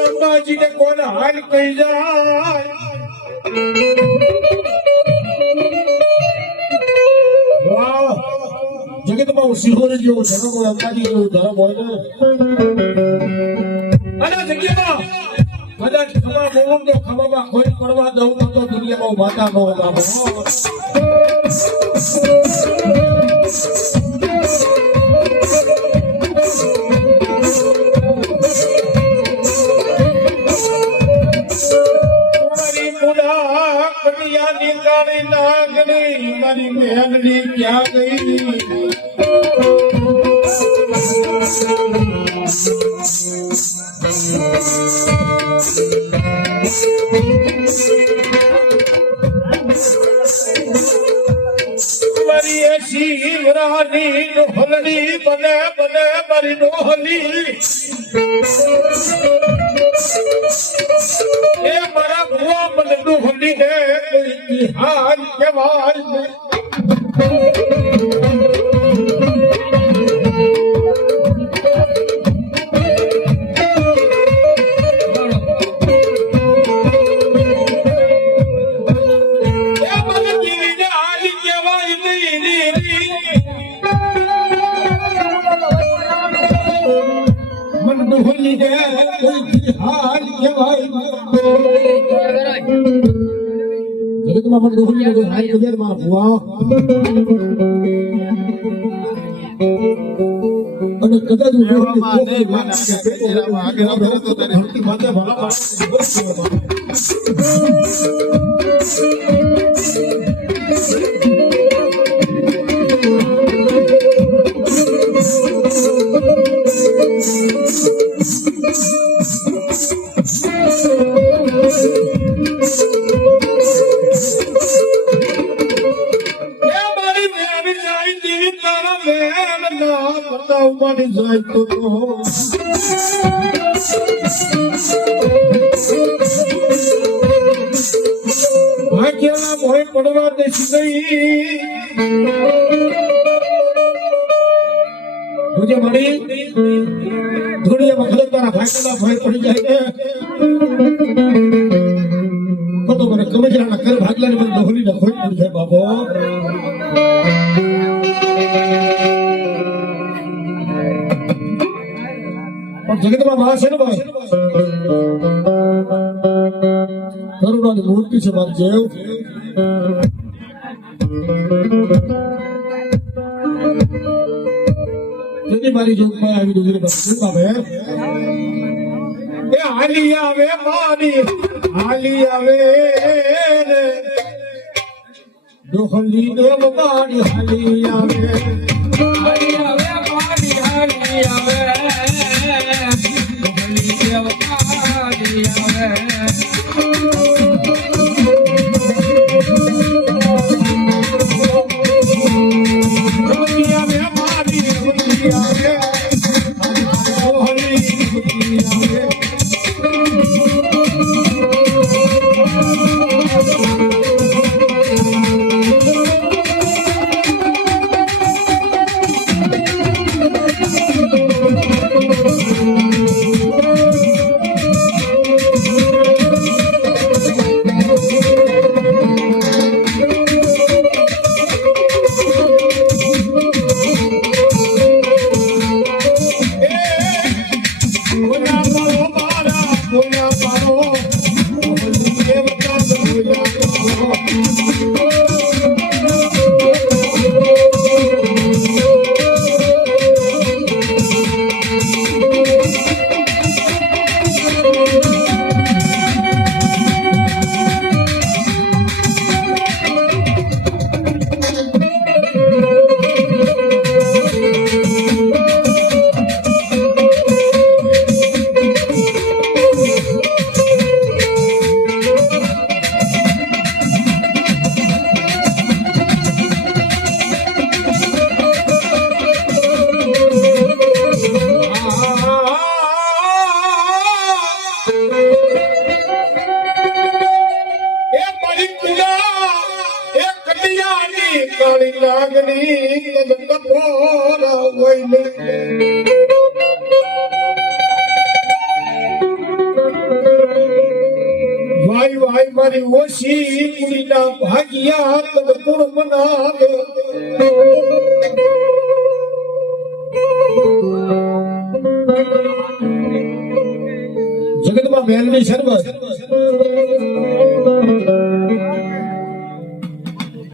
અંબાજીને કોણ હાલ કહી જાય જગતમાં સિંહોર જેવો ધર્મ હોય અંબાજી જેવો ધર્મ હોય ને અને જગ્યામાં કદાચ ખમા બોલું તો ખમામાં કોઈ કરવા દઉં તો દુનિયામાં માતા નો બાબો મારી મેઘની ક્યાં ગઈ મારી શિવરાની ડોહલડી બને બને મારી ડોહલી એ મારા ભુવા મને ડોહલી ને કોઈ ઇતિહાસ કહેવાય જગતમાં પણ ડોહલી બધું હાલ કજર માં ભુવા અને કદાચ જાય તો ભાગ્યના ભોય પડવા દેશી ગઈ મુજે મળી થોડી વખત તારા ભાગ્યના ભોય પડી જાય ને તો મને કમજરાના કર ભાગલાને મને ડોહલી ના ખોટ પડી જાય બાબો જગતમાં મહા છે ને ભાઈ કરુણાની મૂર્તિ છે મારી જેવ તેથી મારી જેવ આવી ડુંગરી બસ આવે એ હાલી આવે મારી હાલી આવે ડોહલી દેવ મારી હાલી આવે હાલી આવે મારી હાલી આવે નાગની તદ કપોર હોય ને વાય વાય મારી ઓછી કુડીના ભાગ્યા તદ ગુણ મનાવે જગતમાં મેલડી સર્વ